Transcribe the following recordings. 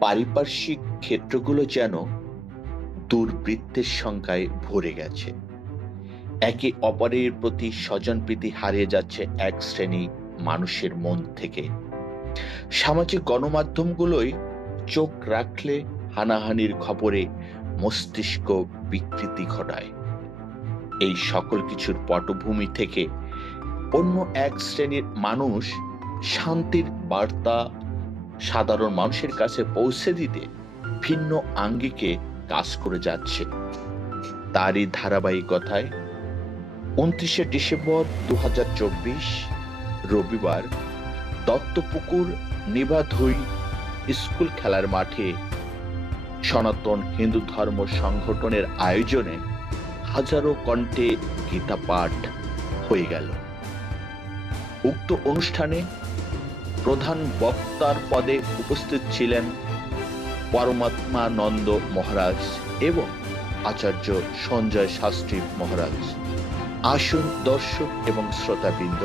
পারিপার্শ্বিক ক্ষেত্রগুলো যেন দুর্বৃত্তের সংখ্যায় ভরে গেছে। একে অপরের প্রতি স্বজনপ্রীতি হারিয়ে যাচ্ছে এক শ্রেণি মানুষের মন থেকে। সামাজিক গণমাধ্যমগুলোই চোখ রাখলে হানাহানির খবরে মস্তিষ্ক বিকৃতি ঘটায়। এই সকল কিছুর পটভূমি থেকে অন্য এক শ্রেণির মানুষ শান্তির বার্তা সাধারণ মানুষের কাছে পৌঁছে দিতে ভিন্ন আঙ্গিকে কাজ করে যাচ্ছে। তারই ধারাবাহিকতায় উনত্রিশে ডিসেম্বর দু রবিবার দত্তপুকুর নিবাধুই স্কুল খেলার মাঠে সনাতন হিন্দু ধর্ম সংগঠনের আয়োজনে হাজারো কণ্ঠে গীতা পাঠ হয়ে গেল। উক্ত অনুষ্ঠানে প্রধান বক্তার পদে উপস্থিত ছিলেন পরমাত্মানন্দ মহারাজ এবং আচার্য সঞ্জয় শাস্ত্রী মহারাজ। আসুন দর্শক এবং শ্রোতাবৃন্দ,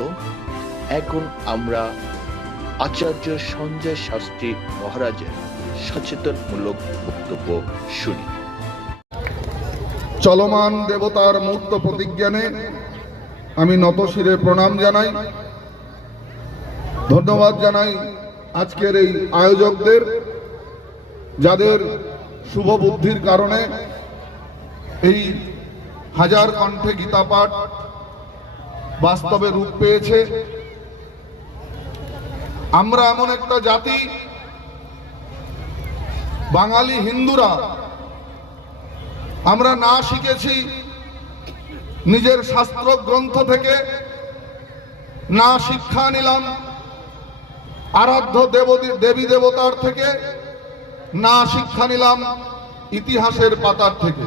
এখন আমরা আচার্য সঞ্জয় শাস্ত্রী মহারাজের সচেতনমূলক বক্তব্য শুনি। চলমান দেবতার মূর্ত প্রতিজ্ঞানে আমি নতশিরে প্রণাম জানাই। ধন্যবাদ জানাই আজকের এই আয়োজকদের, যাদের শুভ বুদ্ধির কারণে এই হাজার কণ্ঠে গীতা পাঠ বাস্তবে রূপ পেয়েছে। আমরা এমন একটা জাতি, বাঙালি হিন্দুরা, আমরা না শিখেছি নিজের শাস্ত্র গ্রন্থ থেকে, না শিক্ষা নিলাম আরাধ্য দেবী দেবী দেবতার থেকে না শিক্ষা নিলাম ইতিহাসের পাতার থেকে।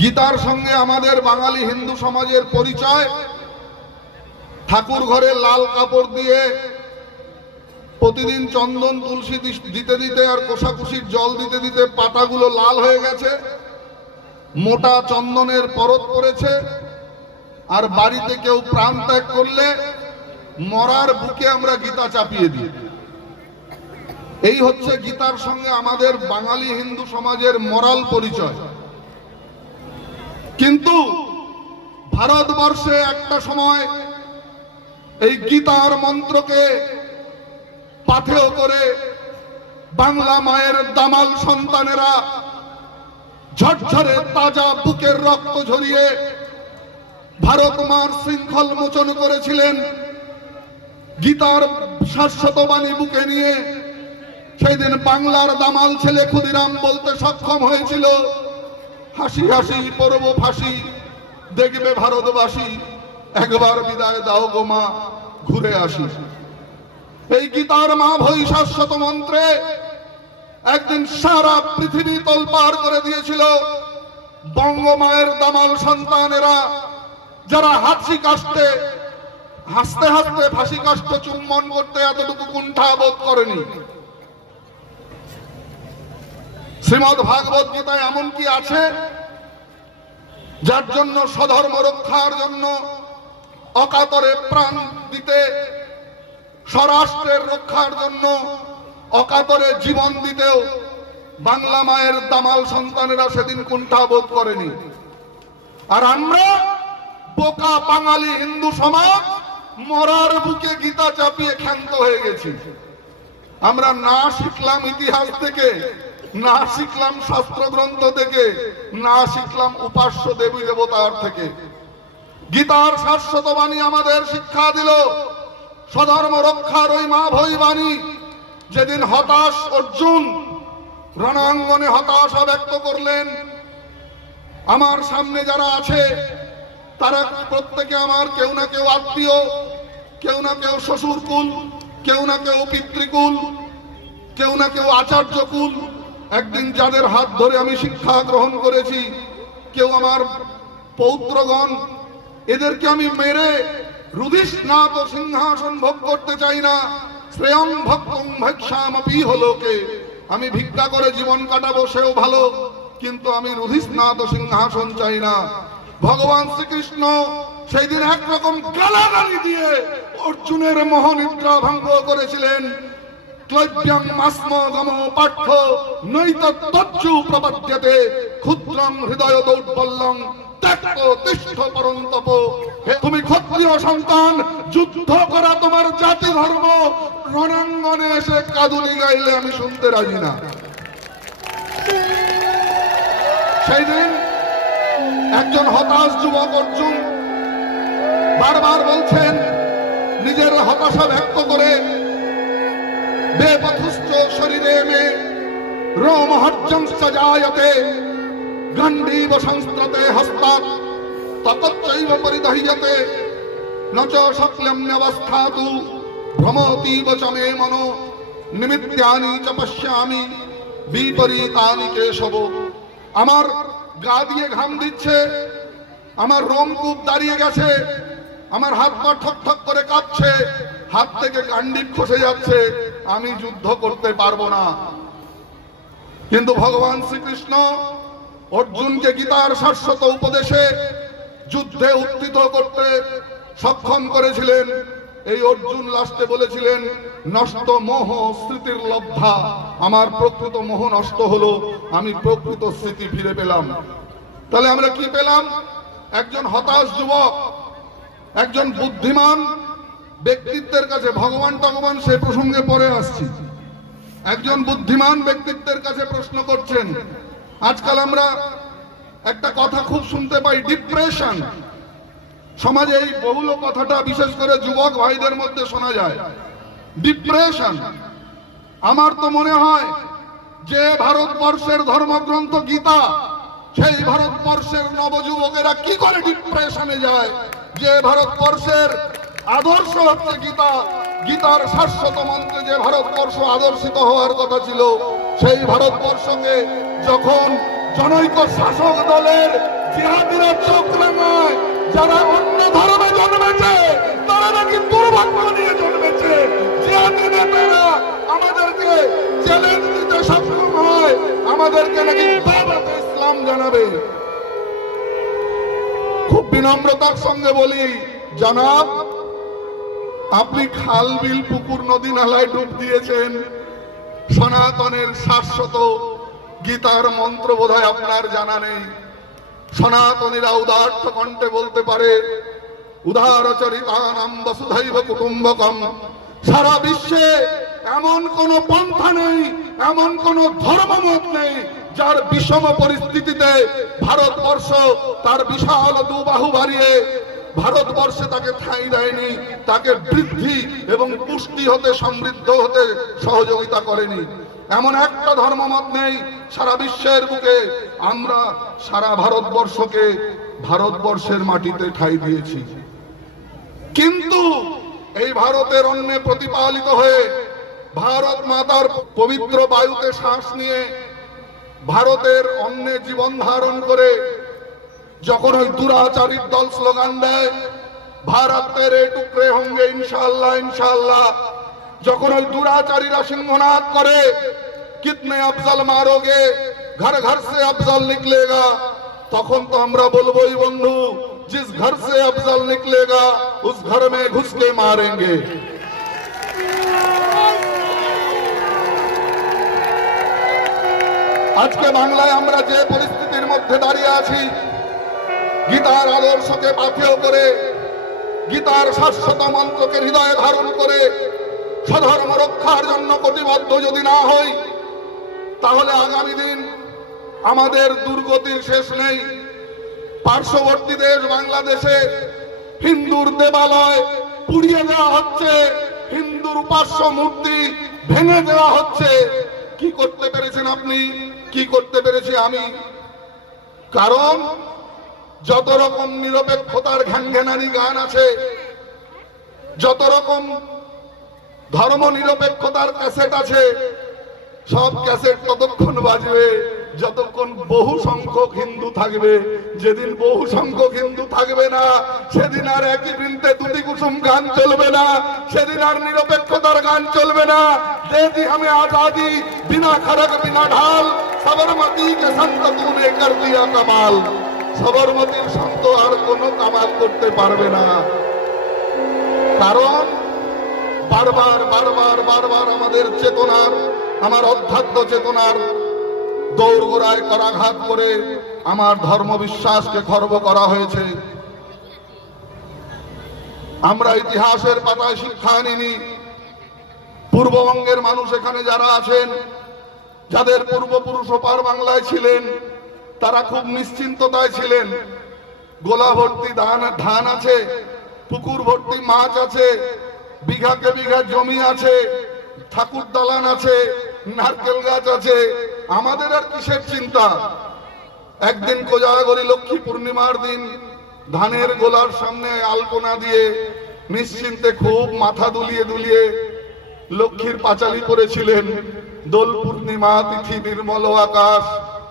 গীতার সঙ্গে আমাদের বাঙালি হিন্দু সমাজের পরিচয়, ঠাকুর ঘরে লাল কাপড় দিয়ে প্রতিদিন চন্দন, তুলসী দিতে দিতে আর কোষাকুষির জল দিতে দিতে পাতাগুলো লাল হয়ে গেছে, মোটা চন্দনের পরত পড়েছে, আর বাড়িতে কেউ প্রাণ ত্যাগ করলে মরার বুকে আমরা গীতা চাপিয়ে দিই। এই হচ্ছে গীতার সঙ্গে আমাদের বাঙালি হিন্দু সমাজের মরাল পরিচয়। কিন্তু ভারতবর্ষে একটা সময় এই গীতার মন্ত্রকে পাথেয় করে বাংলা মায়ের দামাল সন্তানেরা ঝরঝরে তাজা বুকের রক্ত ঝরিয়ে ভারত মার শৃঙ্খল মোচন করেছিলেন। গীতার শাশ্বত বাণী বুকে নিয়ে সেই দিন বাংলার দামাল ছেলে ক্ষুদিরাম বলতে সক্ষম হয়েছিল, হাসি হাসি, পরব ফাঁসি, দেখবে ভারতবাসী, একবার বিদায় দাও গো মা, ঘুরে আসি। এই গীতার মা ভৈ শাশ্বত মন্ত্রে একদিন সারা পৃথিবী তোলপার করে দিয়েছিল বঙ্গমায়ের দামাল সন্তানেরা যারা হাসি কাষ্টে হাসতে হাসতে ফাঁসি কাষ্ট চুম্বন করতে এতটুকু কুণ্ঠা বোধ করেনি। শ্রীমদ ভাগবত গীতায় এমন কি আছে? যার জন্য স্বধর্ম রক্ষার জন্য অকাতরে প্রাণ দিতে, স্বরাষ্ট্রের রক্ষার জন্য অকাতরে জীবন দিতেও বাংলা মায়ের দামাল সন্তানেরা সেদিন কুণ্ঠা বোধ করেনি। আর আমরা বোকা বাঙালি হিন্দু সমাজ মরার বুকে গীতা চাপিয়ে ক্ষান্ত হয়ে গেছি। আমরা না শিখলাম ইতিহাস থেকে, না শিখলাম শাস্ত্র গ্রন্থ থেকে, না শিখলাম উপাস্য দেবী দেবতার থেকে। গীতার শাশ্বত বাণী আমাদের শিক্ষা দিল, স্বধর্ম রক্ষার ওই মা ভৈ বাণী। যেদিন হতাশ অর্জুন রণাঙ্গনে হতাশা ব্যক্ত করলেন, আমার সামনে যারা আছে, তারা প্রত্যেকে আমার কেউ না কেউ আত্মীয়। কেউ না কেউ শ্বশুর কুল, কেউ না কেউ পিতৃকুল, কেউ না কেউ আচার্য কুল। একদিন যাদের হাত ধরে আমি শিক্ষা গ্রহণ করেছি, কেউ আমার পৌত্রগণ, এদেরকে আমি মেরে রুধিষ্ণাত সিংহাসন ভোগ করতে চাই না। শ্রেয়ং ভক্তং ভক্ষামপি হলোকে। আমি ভিক্ষা করে জীবন কাটাবো, সেও ভালো, কিন্তু আমি রুধিষ্ণাত সিংহাসন চাই না। ভগবান শ্রীকৃষ্ণ সেই দিন একরকম গালাগালি দিয়ে অর্জুনের মোহনিদ্রা ভঙ্গ করেছিলেন পাঠ্য নৈত হৃদয় তুমি ক্ষত্রিয় সন্তান, যুদ্ধ করা তোমার জাতি ধর্ম। রণাঙ্গনে এসে কাদুলি গাইলে আমি শুনতে রাজি না। সেই দিন একজন হতাশ যুবক অর্জুন বারবার বলছেন নিজের হতাশা ব্যক্ত করে শরীরে মে রোমহর্যং সজায়তে গণ্ডীব সংস্ত্রতে হস্তাৎ ততচ্চৈব পরিদহ্যতে ন চ শক্লম্যবস্থাতু ভ্রমতীব চ মে মনো নিমিত্যানি চ পশ্যামি বিপরীতানি কেশব। আমার গা দিয়ে ঘাম দিচ্ছে, আমার রোমকূপ দাঁড়িয়ে গেছে আমার হাত পা ঠক ঠক করে কাঁপছে, হাত থেকে কান্ডিপ খসে যাচ্ছে, আমি যুদ্ধ করতে পারব না। কিন্তু ভগবান শ্রীকৃষ্ণ অর্জুনকে গীতার শাশ্বত উপদেশে যুদ্ধে উত্থিত করতে সক্ষম করেছিলেন। এই অর্জুন লাস্টে বলেছিলেন, নষ্ট মোহ স্মৃতির লব্ধা, আমার প্রকৃত মোহ নষ্ট হলো, আমি প্রকৃত স্মৃতি ফিরে পেলাম। তাহলে আমরা কি পেলাম? একজন হতাশ যুবক একজন বুদ্ধিমান ব্যক্তিত্বের কাছে ভগবান টগবান সে প্রসঙ্গে পরে আসছি। একজন বুদ্ধিমান ব্যক্তিত্বের কাছে প্রশ্ন করছেন, আজকাল আমরা একটা কথা খুব শুনতে পাই, ডিপ্রেশন। সমাজে এই বহুল কথাটা, বিশেষ করে যুবক ভাইদের মধ্যে শোনা যায়। ডিপ্রেশন। আমার তো মনে হয় যে ভারতবর্ষের ধর্মগ্রন্থ গীতা, সেই ভারতবর্ষের নবযুবকেরা কি করে ডিপ্রেশনে যায়? যে ভারতবর্ষের আদর্শ হচ্ছে গীতা, গীতার শাশ্বত মন্ত্রে যে ভারতবর্ষ আদর্শিত হওয়ার কথা ছিল, সেই ভারতবর্ষকে যখন জনৈক শাসক দলের জিহাদিরা চোখ রাঙায়, যারা অন্য ধর্মে জন্মেছে, তারা নাকি দুর্ভাগ্য নিয়ে জন্মেছে। জিহাদি নেতারা আমাদেরকে চ্যালেঞ্জ দিতে সক্ষম হয়, আমাদেরকে নাকি ইসলাম জানাবে। খুব বিনম্রতার সঙ্গে বলি, জনাব, আপনি খাল, বিল, পুকুর, নদী, নালায় ডুব দিয়েছেন। সনাতনের শাশ্বত গীতার মন্ত্র বোধহয় আপনার জানা নেই। সনাতনীরা উদার্থ কণ্ঠে বলতে পারে উদার চরিতানাম বসুধৈব কুটুম্বকম। সারা বিশ্বে এমন কোন পন্থা নেই, এমন কোন ধর্মমত নেই যার বিষম পরিস্থিতিতে ভারতবর্ষ তার বিশাল দুবাহু বাড়িয়ে ভারতবর্ষে তাকে ঠাঁই দেয়নি, তাকে বৃদ্ধি এবং পুষ্টি হতে, সমৃদ্ধ হতে সহযোগিতা করেনি। এমন একটা ধর্মমত নেই সারা বিশ্বের বুকে। আমরা সারা ভারতবর্ষকে ভারতবর্ষের মাটিতে ঠাঁই দিয়েছি। কিন্তু এই ভারতের অন্যে প্রতিপালিত হয়ে ভারত মাতার পবিত্র বায়ুতে শ্বাস নিয়ে ভারতের অন্যে জীবন ধারণ করে যখন ওই দুরাচারীর দল স্লোগান দেয় ভারত তেরে টুকরে হোঙ্গে ইনশাল্লাহ ইনশাল্লাহ যখন ওই দুরাচারীরা সিংহনাদ করে কিতনে আফজল মারোগে ঘর ঘর সে আফজল নিকলেগা তখন তো আমরা বলবোই বন্ধু जिस घर से अफजल निकलेगा उस घर में घुस के मारेंगे আজকে বাংলায় আমরা যে পরিস্থিতির মধ্যে দাঁড়িয়ে আছি, গীতার আদর্শকে পাথেয় করে, গীতার শাশ্বত মন্ত্রকে হৃদয়ে ধারণ করে, স্বধর্ম রক্ষার জন্য কটিবদ্ধ যদি না হই, তাহলে আগামী দিন আমাদের দুর্গতির শেষ নেই। পার্শ্ববর্তী দেশ বাংলাদেশে হিন্দুর দেবালয় পুড়িয়ে দেওয়া হচ্ছে, হিন্দুর উপাস্য মূর্তি ভেঙে দেওয়া হচ্ছে। কি করতে পেরেছেন আপনি? কি করতে পেরেছি আমি? কারণ যত রকম নিরপেক্ষতার ঘ্যানঘ্যানারি গান আছে, যত রকম ধর্ম নিরপেক্ষতার ক্যাসেট আছে, সব ক্যাসেট ততক্ষণ বাজবে। যতক্ষণ বহু সংখ্যক হিন্দু থাকবে, যেদিন বহু সংখ্যক হিন্দু থাকবে না, সেদিন আর একই বৃন্তে দুটি কুসুম গান চলবে না, সেদিন আর নিরপেক্ষতার গান চলবে না। দেদি আমি আজাদি, বিনা খড়গ, বিনা ঢাল সবরমতি কে সন্ত তুনে কর দিয়া কামাল সবরমতির সন্ত আর কোনো কামাল করতে পারবে না। কারণ বারবার বারবার বারবার আমাদের চেতনার, আমার অধ্যাত্ম চেতনার দৌড়গোড়ায় করাঘাত করে আমার ধর্ম বিশ্বাসকে খর্ব করা হয়েছে। আমরা ইতিহাসের পাতায় শিক্ষা নিনি পূর্ববঙ্গের মানুষ এখানে যারা আছেন, যাদের পূর্বপুরুষ ওপার বাংলায় ছিলেন, তারা খুব নিশ্চিন্ততায় ছিলেন। গোলা ভর্তি ধান ধান আছে, পুকুর ভর্তি মাছ আছে, বিঘাকে বিঘা জমি আছে, ঠাকুর দালান আছে, নারকেল গাছ আছে আমাদের আর কিসের চিন্তা? একদিন কোজাগরি লক্ষ্মী পূর্ণিমার দিন ধানের গোলার সামনে আলপনা দিয়ে নিশ্চিন্তে খুব মাথা দুলিয়ে দুলিয়ে লক্ষ্মীর পাঁচালি করেছিলেন দোল পূর্ণিমা, তিথি নির্মল আকাশ,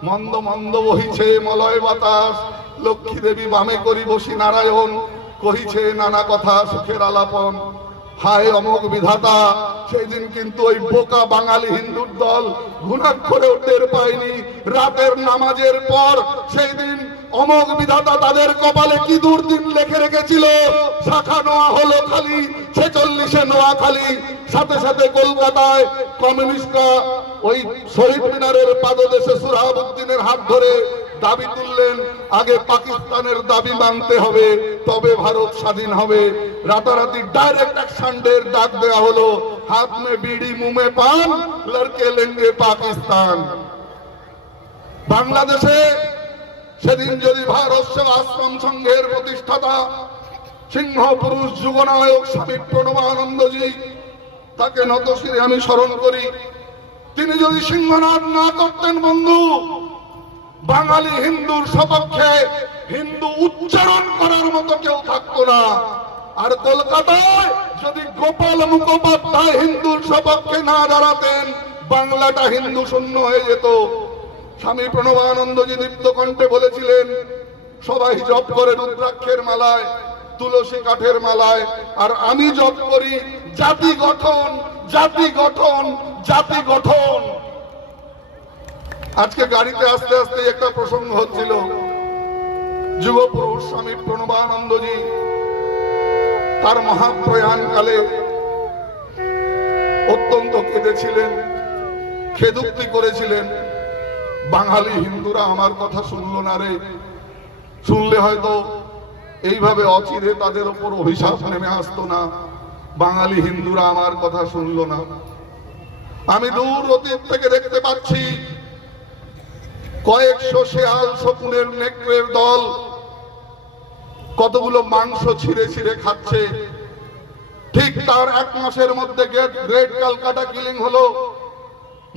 মন্দ মন্দ বহিছে মলয় বাতাস। লক্ষ্মী দেবী বামে করি বসি নারায়ণ, কহিছে নানা কথা সুখের আলাপন। হায় অমোক বিধাতা সেই দিন কিন্তু ওই বোকা বাঙালি হিন্দুর দল ঘুণাক্ষরেও টের পায়নি। রাতের নামাজের পর সেই দিন অমোক বিধাতা তাদের কপালে কি দুর্দিন লেখে রেখেছিল? শাখা নোয়া হলো খালি, ছেচল্লিশে নোয়া খালি। সাথে সাথে কলকাতায় কমিউনিস্টরা ওই শহীদ মিনারের পাদদেশে সুরাহাবুদ্দিনের হাত ধরে দাবি তুললেন, আগে পাকিস্তানের দাবি মানতে হবে, তবে ভারত স্বাধীন হবে। রাতারাতি ডাইরেক্ট অ্যাকশন ডের ডাক দেওয়া হলো, হাত মে বিড়ি মুমে পান, লড়কে লেঙ্গে পাকিস্তান। বাংলাদেশে সেদিন যদি ভারত সেবা আশ্রম সংঘের প্রতিষ্ঠাতা সিংহ পুরুষ যুগনায়ক স্বামী প্রণবানন্দজি তাকে নতশিরে আমি স্মরণ করি। তিনি যদি সিংহনাদ না করতেন, বন্ধু বাঙালি হিন্দুর সপক্ষে হিন্দু উচ্চারণ করার মতো কেউ থাকতো না। আর কলকাতায় যদি গোপাল মুখোপাধ্যায় হিন্দুর সপক্ষে না দাঁড়াতেন, বাংলাটা হিন্দু শূন্য হয়ে যেত। স্বামী প্রণবানন্দজি দীপ্ত কণ্ঠে বলেছিলেন, সবাই জপ করে রুদ্রাক্ষের মালায়, তুলসী কাঠের মালায়, আর আমি জপ করি জাতি গঠন জাতি গঠন জাতি গঠন। আজকে গাড়িতে আস্তে আস্তে একটা প্রসঙ্গ হচ্ছিল। যুবপুরুষ স্বামী প্রণবানন্দজি, তার মহাপ্রয়াণকালে অত্যন্ত কেঁদেছিলেন, খেদুক্তি করেছিলেন। বাঙালি হিন্দুরা আমার কথা শুনলো না রে। শুনলে হয়তো এইভাবে অচিরে তাদের ওপর অভিশাপ নেমে আসতো না। বাঙালি হিন্দুরা আমার কথা শুনলো না। আমি দূর অতীত থেকে দেখতে পাচ্ছি কয়েকশো শেয়াল শকুনের নেকড়ের দল। কতগুলো মাংস ছিঁড়ে ছিঁড়ে খাচ্ছে। ঠিক তার এক মাসের মধ্যে গ্রেট ক্যালকাটা কিলিং হলো।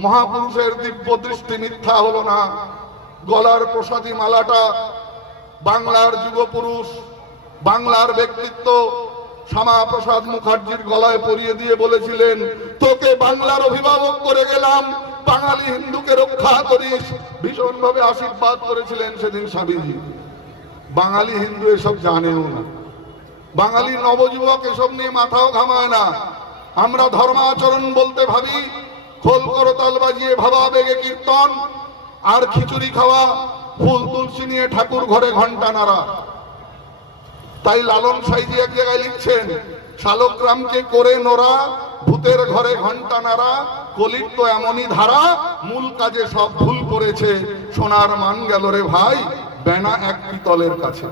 মহাপুরুষের দিব্য দৃষ্টি মিথ্যা হলো না। গলার প্রসাদী মালাটা বাংলার যুগপুরুষ, বাংলার ব্যক্তিত্ব শ্যামা প্রসাদ মুখার্জির গলায় পরিয়ে দিয়ে বলেছিলেন, তোকে বাংলার অভিভাবক করে গেলাম। বাঙালি হিন্দুকে রক্ষা করিস। ভীষণ ভাবে আশীর্বাদ করেছিলেন সেদিন স্বামীজি। বাঙালি হিন্দু এসব জানেও না। বাঙালি নবযুবক এসব নিয়ে মাথাও ঘামায় না। আমরা ধর্মাচরণ বলতে ভাবি, খোল করতাল বাজিয়ে, ভাবা বেগে কীর্তন, আর খিচুড়ি খাওয়া, ফুল তুলসী নিয়ে ঠাকুর ঘরে ঘণ্টা নাড়া। তাই লালন সাইজি এক জায়গায় লিখছেন শালগ্রামকে করে নোরা, ভূতের ঘরে ঘণ্টা নাড়া, কলির তো এমনই ধারা, মূল কাজে সব ভুল করেছে। সোনার মান গেল রে ভাই, বেনা এক পিতলের কাছে।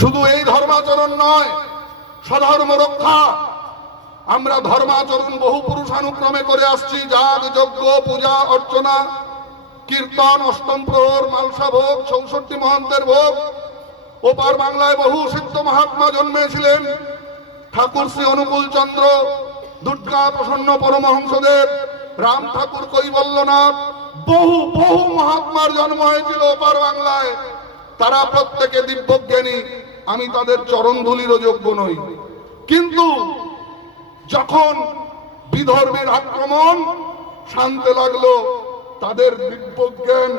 শুধু এই ধর্মাচরণ নয় সধর্ম রক্ষা। আমরা ধর্মাচরণ বহু পুরুষানুক্রমে করে আসছি, যাগ, যজ্ঞ, পূজা, অর্চনা, কীর্তন, অষ্টম প্রহর, মালসা ভোগ, চৌষট্টি মহন্তের ভোগ। ওপার বাংলায় বহু সিদ্ধ মহাত্মা জন্মেছিলেন। ঠাকুর শ্রী অনুকূল চন্দ্র, দুর্গা প্রসন্ন পরমহংসদেব, রাম ঠাকুর কৈবল্যনাথ, বহু বহু মহাত্মার জন্ম হয়েছিল ওপার বাংলায়। তারা প্রত্যেকে দিব্যজ্ঞানী, আমি তাদের চরণ ধুলিরও যোগ্য নই। কিন্তু যখন বিধর্মের আক্রমণ শান্তে লাগল, তাদের দিব্যজ্ঞান,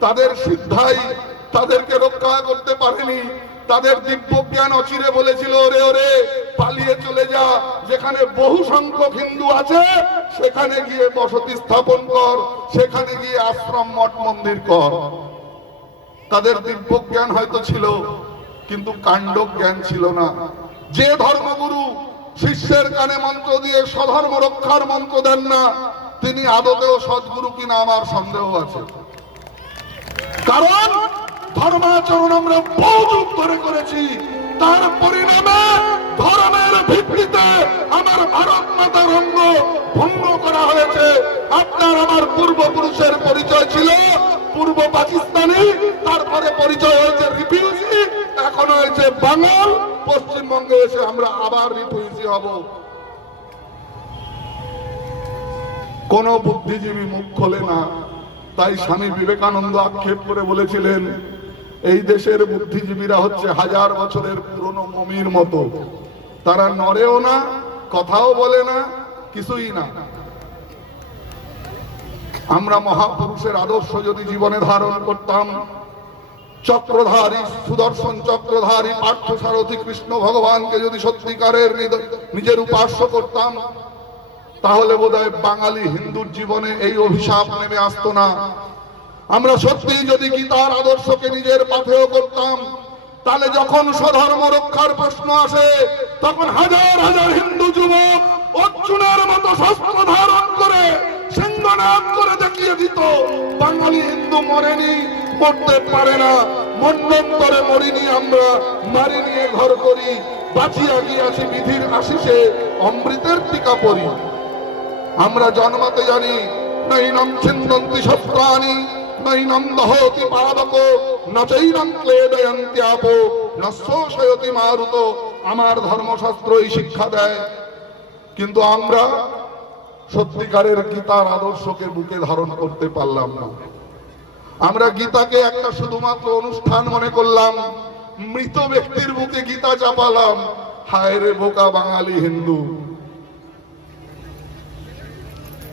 তাদের সিদ্ধাই তাদেরকে রক্ষা করতে পারেনি। তাদের দিব্যজ্ঞান অচিরে বলেছিল, ওরে ওরে, পালিয়ে চলে যা। যেখানে বহু সংখ্যক হিন্দু আছে, সেখানে গিয়ে বসতি স্থাপন কর। সেখানে গিয়ে আশ্রম, মঠ, মন্দির কর। তাদের দিব্যজ্ঞান হয়তো ছিল, কিন্তু কাণ্ড জ্ঞান ছিল না। যে ধর্মগুরু শিষ্যের কানে মন্ত্র দিয়ে স্বধর্ম রক্ষার মন্ত্র দেন না, তিনি আদতেও সদ্গুরু কিনা আমার সন্দেহ আছে। কারণ ধর্মাচরণ আমরা বহু যুগ ধরে করেছি। তার পরিণামে ধর্মের ভিত্তিতে আমার ভারত মাতার অঙ্গ ভঙ্গ করা হয়েছে। আপনার আমার পূর্বপুরুষের পরিচয় ছিল পূর্ব পাকিস্তানি, তারপরে পরিচয় হয়েছে রিফিউজি, এখন হয়েছে বাঙাল, পশ্চিমবঙ্গে এসে আমরা আবার রিফিউজি হব। কোন বুদ্ধিজীবী মুখ খোলে না। তাই স্বামী বিবেকানন্দ আক্ষেপ করে বলেছিলেন এই দেশের বুদ্ধিজীবীরা হচ্ছে হাজার বছরের পুরনো মমির মতো। তারা নড়েও না, কথাও বলে না, কিছুই না। আমরা মহাপুরুষের আদর্শ যদি জীবনে ধারণ করতাম, চক্রধারী সুদর্শন চক্রধারী পার্থ সারথী কৃষ্ণ ভগবানকে যদি সত্যিকারের নিজের উপাস্য করতাম, তাহলে বোধহয় বাঙালি হিন্দুর জীবনে এই অভিশাপ নেমে আসতো না। আমরা সত্যি যদি গীতার আদর্শকে নিজের পাথেয় করতাম, তাহলে যখন স্বধর্ম রক্ষার প্রশ্ন আসে, তখন হাজার হাজার হিন্দু যুবক অর্জুনের মতো শস্ত্র ধারণ করে করে দেখিয়ে দিত, বাঙালি হিন্দু মরেনি, মরতে পারে না মন্ডন্তরে মরিনি আমরা, মারি নিয়ে ঘর করি, বাঁচিয়া গিয়াছি বিধির আশিসে অমৃতের টিকা পরি। আমরা জন্মাতে জানি, নৈনম ছিন্দন্তি শস্ত্রাণি নৈনম দহতি পাদক নচৈনম ক্লেদয়ন্ত্যাপ মারুত আমার ধর্মশাস্ত্র এই শিক্ষা দেয় কিন্তু আমরা সত্যিকারের গীতার আদর্শকে বুকে ধারণ করতে পারলাম না আমরা গীতাকে একটা শুধুমাত্র অনুষ্ঠান মনে করলাম মৃত ব্যক্তির বুকে গীতা চাপালাম হায় রে বোকা বাঙালি হিন্দু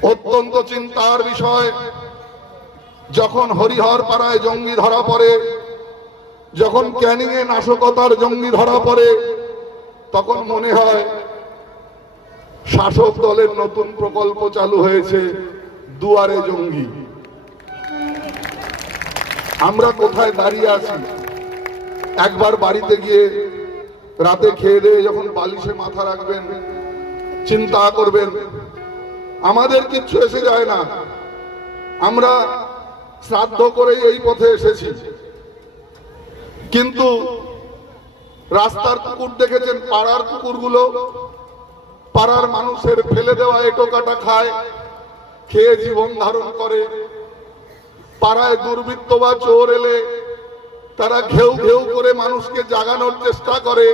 অত্যন্ত চিন্তার বিষয় যখন হরিহর পাড়ায় জঙ্গি ধরা পড়ে, যখন ক্যানিং এ নাশকতার জঙ্গি ধরা পড়ে, তখন মনে হয় শাসক দলের নতুন প্রকল্প চালু হয়েছে দুয়ারে জঙ্গি। আমরা কোথায় দাঁড়িয়ে আছি? একবার বাড়িতে গিয়ে রাতে খেয়ে দিয়ে যখন বালিশে মাথা রাখবেন, চিন্তা করবেন, আমাদের কিচ্ছু এসে যায় না। আমরা শ্রাদ্ধ করেই এই পথে এসেছি। কিন্তু রাস্তার কুকুর দেখেছেন, পাড়ার কুকুরগুলো পাড়ার মানুষের ফেলে দেওয়া এটো কাটা খায়, খেয়ে জীবন ধারণ করে। পাড়ায় দুর্বৃত্ত বা চোর এলে তারা ঘেউ ঘেউ করে মানুষকে জাগানোর চেষ্টা করে।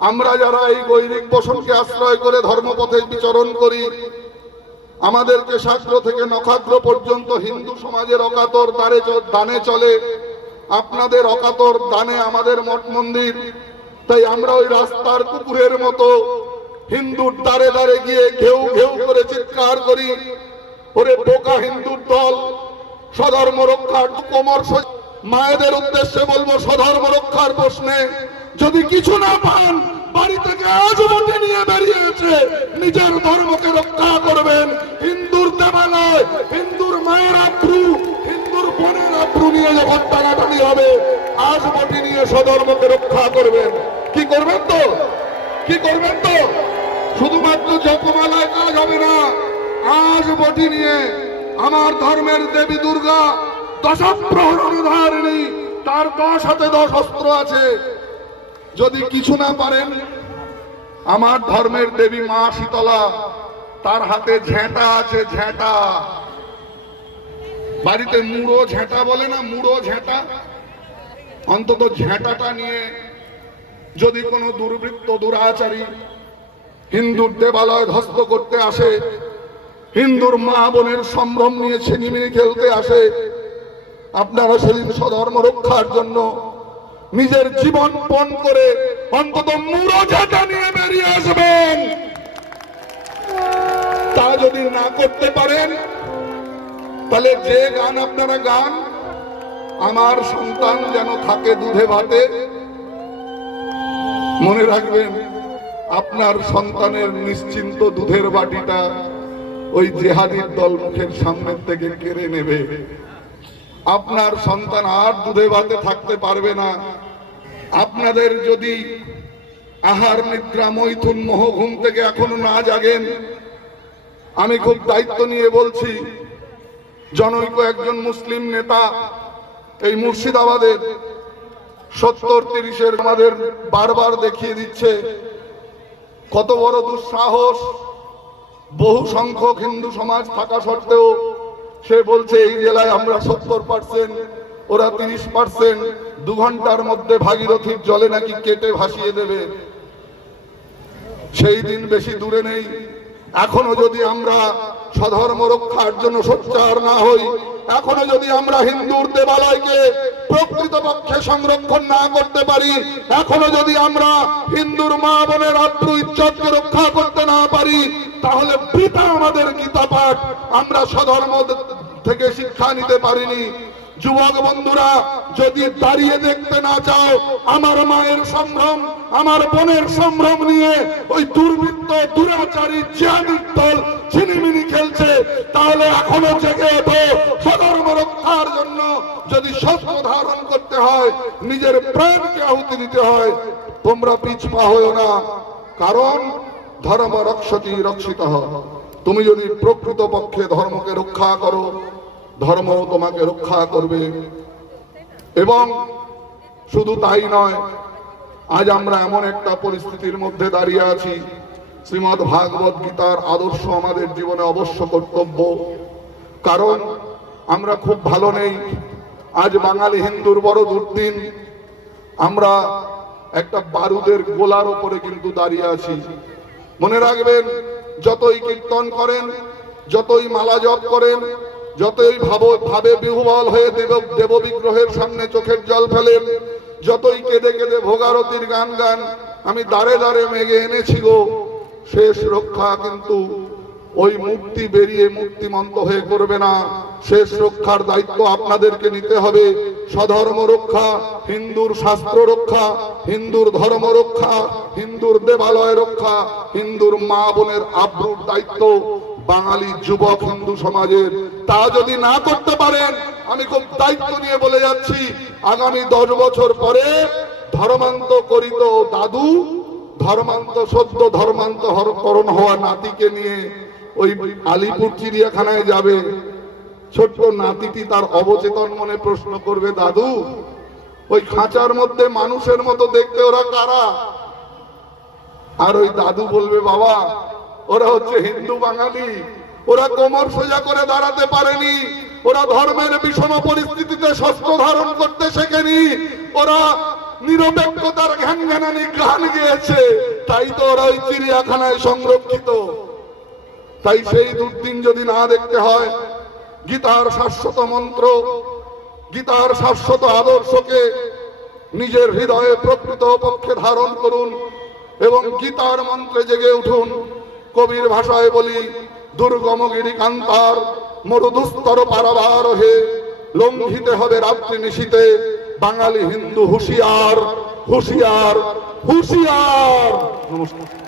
আমরা যারা এই গৈরিক বসনকে আশ্রয় করে ধর্মপথে বিচরণ করি আমাদেরকে শাস্ত্র থেকে নখাগ্র পর্যন্ত হিন্দু সমাজের অকাতর চ- দানে চলে। আপনাদের অকাতর দানে আমাদের মঠ মন্দির। তাই আমরা ওই রাস্তার কুকুরের মতো হিন্দুর দ্বারে দ্বারে গিয়ে ঘেউ ঘেউ করে চিৎকার করি। ওরে বোকা হিন্দুর দল, স্বধর্ম রক্ষার কোমর মায়েদের উদ্দেশ্যে বলব, স্বধর্ম রক্ষার প্রশ্নে যদি কিছু না পান বাড়ি থেকে আজ বটে নিয়ে বেরিয়েছে। নিজের ধর্মকে রক্ষা করবেন। হিন্দুর দেবালয়, হিন্দুর মায়ের আব্রু, হিন্দুর বোনের আব্রু নিয়ে যখন টানাটানি হবে আজ বটি নিয়ে স্বধর্মকে রক্ষা করবেন। কি করবেন তো? কি করবেন তো? শুধুমাত্র জপমালায় কাজ হবে না আজ বটি নিয়ে আমার ধর্মের দেবী দুর্গা দশপ্রহরণ ধারিণী, তার দশ হাতে দশ অস্ত্র আছে। যদি কিছু না পারেন, আমার ধর্মের দেবী মা শীতলা, তার হাতে ঝেঁটা আছে, ঝেঁটা। বাড়িতে মুড়ো ঝেঁটা বলে না, মুড়ো ঝেঁটা? অন্তত ঝেঁটাটা নিয়ে যদি কোনো দুর্বৃত্ত দুরাচারী হিন্দুর দেবালয় ধ্বস্ত করতে আসে, হিন্দুর মা বোনের সম্ভ্রম নিয়ে ছিনিমিনি খেলতে আসে, আপনারা সেদিন স্বধর্ম রক্ষার জন্য নিজের জীবন পণ করে অন্তত মুড়ো ঝাঁটা নিয়ে বেরিয়ে আসবেন। তা যদি না করতে পারেন, তাহলে যে গান আপনারা গান, আমার সন্তান যেন থাকে দুধে ভাতে, মনে রাখবেন আপনার সন্তানের নিশ্চিন্ত দুধের বাটিটা ওই জেহাদির দল মুখের সামনের থেকে কেড়ে নেবে। আপনার সন্তান আর দুধে ভাতে থাকতে পারবে না। আপনাদের যদি আহার, নিদ্রা, মৈথুন, মোহ, ঘুম থেকে এখনও না জাগেন, আমি খুব দায়িত্ব নিয়ে বলছি, জনৈক একজন মুসলিম নেতা এই মুর্শিদাবাদের সত্তর তিরিশের আমাদের বারবার দেখিয়ে দিচ্ছে, কত বড় দুঃসাহস বহু সংখ্যক হিন্দু সমাজ থাকা সত্ত্বেও সে বলছে, এই জেলায় আমরা সত্তর পার্সেন্ট, ওরা তিরিশ পার্সেন্ট, দু ঘণ্টার মধ্যে ভাগীরথীর জলে নাকি কেটে ভাসিয়ে দেবে। সেই দিন বেশি দূরে নেই। এখনও যদি আমরা স্বধর্ম রক্ষার জন্য সোচ্চার না হই, এখনও যদি আমরা হিন্দুর দেবালয়কে প্রকৃতপক্ষে সংরক্ষণ না করতে পারি, এখনও যদি আমরা হিন্দুর মা বোনের আত্ম ইজ্জতকে রক্ষা করতে না পারি তাহলে পিতা আমাদের গীতা পাঠ আমরা স্বধর্ম থেকে শিক্ষা নিতে পারিনি। যুবক বন্ধুরা, যদি দাঁড়িয়ে দেখতে না চাও, আমার মায়ের সম্ভ্রম, আমার বোনের সম্ভ্রম নিয়ে ওই দুর্বৃত্ত, দুরাচারী, জিয়াদির দল ছিনিমিনি খেলছে, তাহলে এখনও জেগে ওঠো। সধর্ম রক্ষার জন্য যদি সত্য ধারণ করতে হয়, নিজের প্রাণকে আহুতি দিতে হয়, তোমরা পিছপা হয়েও না। কারণ ধর্ম রক্ষতি রক্ষিত তুমি যদি প্রকৃত পক্ষে ধর্মকে রক্ষা করো, ধর্ম তোমাকে রক্ষা করবে। এবং শুধু তাই নয়, আজ আমরা এমন একটা পরিস্থিতির মধ্যে দাঁড়িয়ে আছি। শ্রীমৎ ভাগবত গীতার আদর্শ আমাদের জীবনে অবশ্য কর্তব্য। কারণ আমরা খুব ভালো নেই। আজ বাঙালি হিন্দুর বড় দুর্দিন। আমরা একটা বারুদের গোলার ওপরে কিন্তু দাঁড়িয়ে আছি। মনে রাখবেন, যতই কীর্তন করেন, যতই মালা জপ করেন, যতই ভাব, ভাবে বিহুবল হয়ে দেব দেব বিগ্রহের সামনে চোখের জল ফেলেন, যতই কেঁদে কেঁদে ভোগারতির গান গান, আমি দাঁড়ে দাঁড়ে মেঘে এনেছি গো। শেষ রক্ষা কিন্তু ওই মূর্তি বেরিয়ে মূর্তিমন্ত হয়ে করবে না। শেষ রক্ষার দায়িত্ব আপনাদেরকে নিতে হবে। স্বধর্ম রক্ষা, হিন্দুর শাস্ত্র রক্ষা, হিন্দুর ধর্ম রক্ষা, হিন্দুর দেবালয় রক্ষা, হিন্দুর মা বোনের আব্রুর দায়িত্ব। বাঙালি যুবক হিন্দু সমাজের, তা যদি না করতে পারেন, আমি খুব দায়িত্ব নিয়ে বলে যাচ্ছি, আগামী দশ বছর পরে ধর্মান্ত করিত দাদু, ধর্মান্ত সদ্য ধর্মান্ত করণ হওয়া নাতিকে নিয়ে ওই আলিপুর চিড়িয়াখানায় যাবে। ছোট্ট নাতিটি তার অবচেতন মনে প্রশ্ন করবে, দাদু, ওই খাঁচার মধ্যে মানুষের মতো দেখতে ওরা কারা? আর ওই দাদু বলবে, বাবা, ওরা হচ্ছে হিন্দু বাঙালি। ওরা কোমর সোজা করে দাঁড়াতে পারেনি। ওরা ধর্মের বিষম পরিস্থিতিতে শস্ত্র ধারণ করতে শেখেনি। ওরা নিরপেক্ষতার ঘ্যান ঘ্যানানি গান গেয়েছে। তাই তো ওরা ওই চিড়িয়াখানায় সংরক্ষিত। তাই সেই দুর্দিন যদি না দেখতে হয় গীতার শাশ্বত মন্ত্র, গীতার শাশ্বত আদর্শকে নিজের হৃদয়ে প্রকৃত পক্ষে ধারণ করুন এবং গীতার মন্ত্রে জেগে উঠুন। কবির ভাষায় বলি, দুর্গম গিরিকান্তার, মরুদুস্তর পারাবার হে লঙ্ঘিতে হবে রাত্রি নিশীতে বাঙালি হিন্দু হুঁশিয়ার হুঁশিয়ার হুঁশিয়ার। নমস্কার।